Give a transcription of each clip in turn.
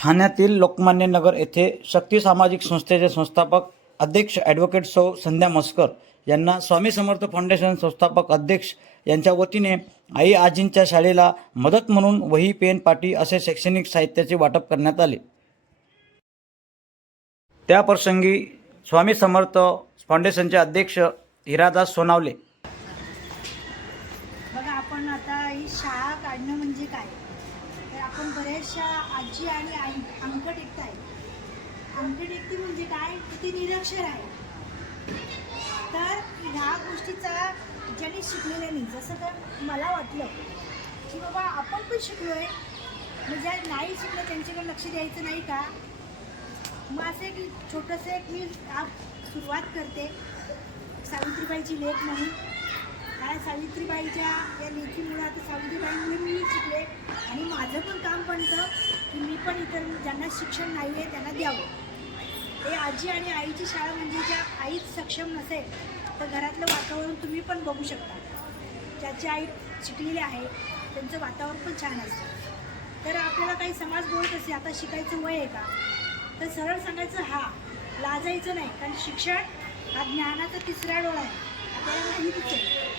ठाण्यातील लोकमान्य नगर येथे शक्ती सामाजिक संस्थेचे संस्थापक अध्यक्ष ॲडव्होकेट सौ संध्या मस्कर यांना स्वामी समर्थ फाउंडेशन संस्थापक अध्यक्ष यांच्या वतीने आई आजींच्या शाळेला मदत म्हणून वही पेन पाटी असे शैक्षणिक साहित्याचे वाटप करण्यात आले. त्याप्रसंगी स्वामी समर्थ फाउंडेशनचे अध्यक्ष हिरादास सोनावले. बघा आपण आता ही शाळा काढणं म्हणजे काय? तर आपण बऱ्याचशा आजी आणि आई अंकट एकता आहे अंकट एकती म्हणजे काय? की ती निरक्षर आहे. तर ह्या गोष्टीचा ज्यांनी शिकलेलं नाही जसं तर मला वाटलं की बाबा आपण पण शिकलो आहे म्हणजे नाही शिकलं त्यांच्याकडे लक्ष द्यायचं नाही का? मग असं एक छोटंसं एक मी आज सुरुवात करते. सावित्रीबाईची लेख म्हणून. कारण सावित्रीबाईच्या या लेखीमुळे आता सावित्रीबाईमुळे मी शिकले आणि माझं पण काम बनतं की मी पण इतर ज्यांना शिक्षण नाही आहे त्यांना द्यावं. हे आजी आणि आईची शाळा म्हणजे ज्या आईच सक्षम नसेल तर घरातलं वातावरण तुम्ही पण बघू शकता. ज्याची आई शिकलेली आहे त्यांचं वातावरण पण छान असतं. तर आपल्याला काही समाज बोलत असे आता शिकायचं वय आहे का? तर सरळ सांगायचं हा लाजायचं नाही कारण शिक्षण हा ज्ञानाचा तिसरा डोळा आहे. आपल्याला माहितीच आहे.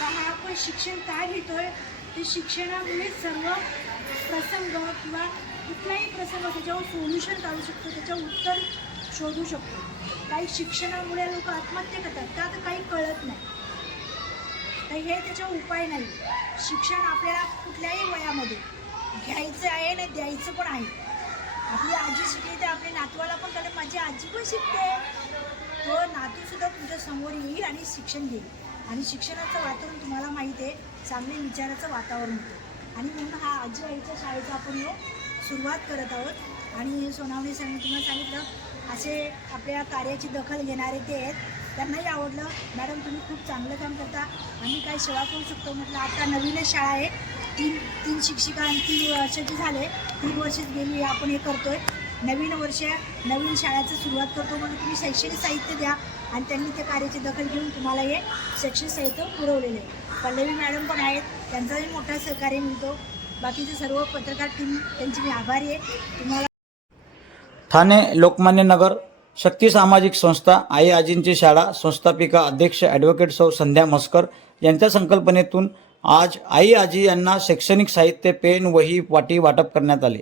तर हा आपण शिक्षण काय घेतोय? ते शिक्षणामुळे सर्व प्रसंग किंवा कुठलाही प्रसंग त्याच्यावर सोल्युशन काढू शकतो त्याच्यावर उत्तर शोधू शकतो. काही शिक्षणामुळे लोक आत्महत्या करतात का काही कळत नाही. तर हे त्याच्यावर उपाय नाही. शिक्षण आपल्याला कुठल्याही वयामध्ये घ्यायचं आहे आणि द्यायचं पण आहे. आपली आजी शिकली तर आपल्या नातवाला पण कारण माझी आजी पण शिकते. तो नातूसुद्धा तुमच्यासमोर येईल आणि शिक्षण घेईल. आणि शिक्षणाचं वातावरण तुम्हाला माहिती आहे चांगले विचाराचं वातावरण होतं. आणि म्हणून हा आजी आईच्या शाळेचा आपण हे सुरुवात करत आहोत. आणि सोनावणे सरांनी तुम्हाला सांगितलं असे आपल्या कार्याची दखल घेणारे ते आहेत. त्यांनाही आवडलं. मॅडम तुम्ही खूप चांगलं काम करता. आम्ही काय सेवा करू शकतो म्हटलं. आता नवीनच शाळा आहे. तीन तीन शिक्षिका आणि तीन वर्षाची झाले. तीन वर्षच गेली आपण हे करतो आहे नवीन वर्ष नवीन शाळेचं सुरुवात करतो म्हणून तुम्ही शैक्षणिक साहित्य द्या. आणि त्यांनी त्या कार्याची दखल घेऊन तुम्हाला हे शैक्षणिक साहित्य पुरवलेलं आहे. पल्लवी मॅडम पण आहेत त्यांचाही मोठा सहकार्य मिळतो. बाकीचे सर्व पत्रकार टीम त्यांची मी आभारी आहे. तुम्हाला ठाणे लोकमान्य नगर शक्ती सामाजिक संस्था आई आजींची शाळा संस्थापिका अध्यक्ष ॲडव्होकेट सौ संध्या मस्कर यांच्या संकल्पनेतून आज आई आजी यांना शैक्षणिक साहित्य पेन वही वाटी वाटप करण्यात आले.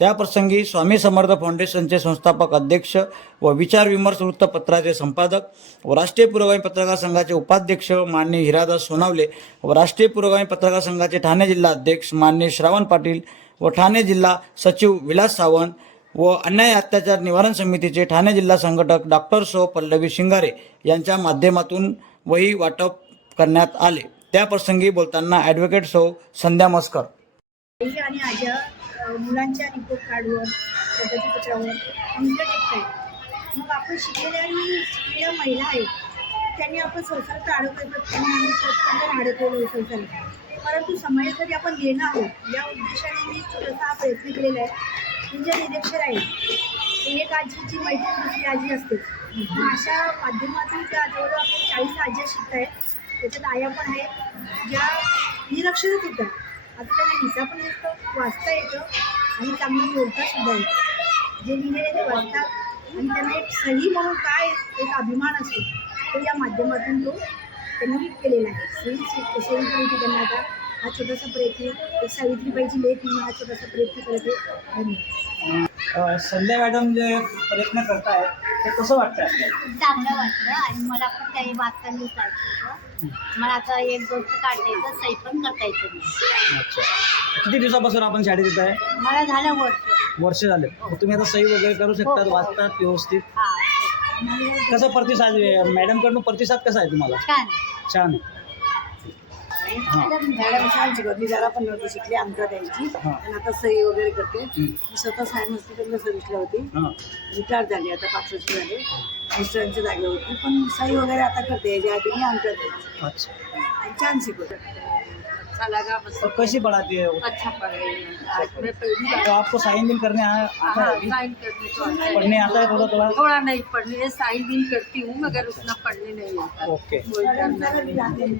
त्याप्रसंगी स्वामी समर्थ फाउंडेशनचे संस्थापक अध्यक्ष व विचार विमर्श वृत्तपत्राचे संपादक व राष्ट्रीय पुरोगामी पत्रकार संघाचे उपाध्यक्ष मान्य हिरादास सोनावले व राष्ट्रीय पुरोगामी पत्रकार संघाचे ठाणे जिल्हा अध्यक्ष मान्य श्रावण पाटील व ठाणे जिल्हा सचिव विलास सावंत व अन्याय अत्याचार निवारण समितीचे ठाणे जिल्हा संघटक डॉक्टर सो पल्लवी शिंगारे यांच्या माध्यमातून वही वाटप करण्यात आले. त्याप्रसंगी बोलताना ॲडव्होकेट सो संध्या मस्कर. आणि मुलांच्या रिपोर्ट कार्डवर प्रगतीपत्रावर अंक टेकतायत मग आपण शिकलेल्या आणि शिकलेल्या महिला आहेत त्यांनी आपण संसारात अडकवलं त्यांनी आम्ही स्वतः अडकवलं संसारात. परंतु समाजासाठी आपण देणं आहोत या उद्देशाने मी छोटासा हा प्रयत्न केलेला आहे. म्हणजे की जे निरीक्षर आहेत एक आजीची मैत्रीण दुसरी आजी असते. अशा माध्यमातून त्या जवळजवळ आपण चाळीस आज्या शिकत आहेत त्याच्यात आया पण आहेत. ज्या निरक्षरच होत्या. आता त्यांना लिहिता पण येतं वाचता येतं आणि चांगलं बोलता सुद्धा येतं. जे लिहिलेले ते वाचतात आणि त्यांना एक सही म्हणून काय एक अभिमान असतो तो या माध्यमातून तो त्यांनी केलेला आहे. सही सही करायची त्यांना आता हा छोटासा प्रयत्न एक सावित्रीबाईची लेख म्हणून हा छोटासा प्रयत्न करत आहे. धन्यवाद. संध्या मॅडम जे प्रयत्न करतायत ते कसं वाटतं आपल्याला? चांगलं वाटलं आणि मला पण काही वाचता लिहिता येत मला आता एक गोष्ट काढता येतं सही पण करता येतं नाही. अच्छा. किती दिवसापासून आपण शाळेत येत आहे? मला झालं वर्ष. वर्ष झाले. तुम्ही आता सही वगैरे करू शकतात हो. वाचतात व्यवस्थित? हा. कसं प्रतिसाद मॅडमकडून प्रतिसाद कसा आहे तुम्हाला? छान. छान आहे. हां मॅडम छान शिकवत मी जरा पण नव्हती शिकली अंक द्यायची. हा. आणि आता सही वगैरे करते. मी स्वतः सायन्स हॉस्पिटलला सर्व्हिसला होती. हां. रिटायर झाली आता पाच वर्ष झाले. मिस्टरांच्या जागे होती पण सही वगैरे आता करते. याच्या आधी मी अंक द्यायची. अच्छा. आणि छान शिकवते. अच्छा लगा बस। तो कैसी पढ़ाती है वो? अच्छा पढ़ रही है। आज मैं पहली बार तो आपको साइन बिन करने आया आता है हाँ अभी? साइन करने को आता है। पढ़ने आता है थोड़ा थोड़ा? थोड़ा नहीं पढ़ने साइन भी करती हूँ मगर उतना पढ़ने नहीं आता। ओके। कोई करना नहीं।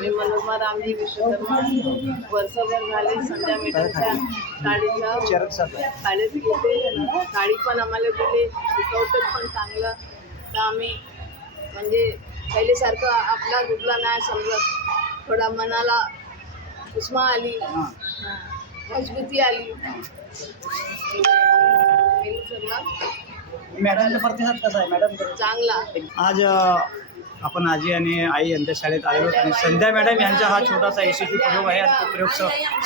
मी मनोरमा रामजी विश्वकर्मा वर्षभर झाले संध्या चरक गेले शाळी पण आम्हाला दिली शिकवतात पण चांगलं. तर आम्ही म्हणजे पहिलेसारखं आपला गुगला नाही समजत. थोडा मनाला उष्मा आली. मजबूती आली. मॅडमचा प्रतिसाद कसा आहे? मॅडम चांगला. आज आपण आजी आणि आई यांच्या शाळेत आलेलो आणि संध्या मॅडम यांचा हा छोटासा यशस्वी प्रयोग आहे. आणि तो प्रयोग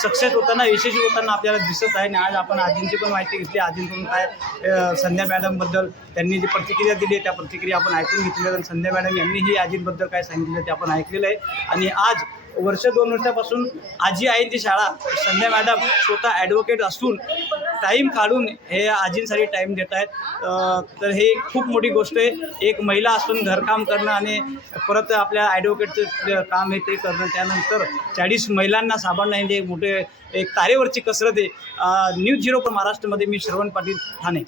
सक्सेस होताना यशस्वी होताना आपल्याला दिसत आहे आणि आज आपण आजींची पण माहिती घेतली. आजींकडून काय संध्या मॅडमबद्दल त्यांनी जी प्रतिक्रिया दिली त्या प्रतिक्रिया आपण ऐकून घेतल्या आणि संध्या मॅडम यांनीही आजींबद्दल काय सांगितलं ते आपण ऐकलेलं आहे. आणि आज वर्ष दोन वर्षापासून आजी आईंची शाळा. संध्या मॅडम स्वतः ॲडव्होकेट असून टाईम काढून हे आजींसाठी टाईम देत आहेत. तर हे खूप मोठी गोष्ट आहे. एक महिला असून घरकाम करणं आणि परत आपल्या ॲडव्होकेटचं काम हे ते करणं. त्यानंतर चाळीस महिलांना सांभाळणं हे एक मोठे एक तारेवरची कसरत आहे. न्यूज झिरो महाराष्ट्रामध्ये मी श्रवण पाटील ठाणे.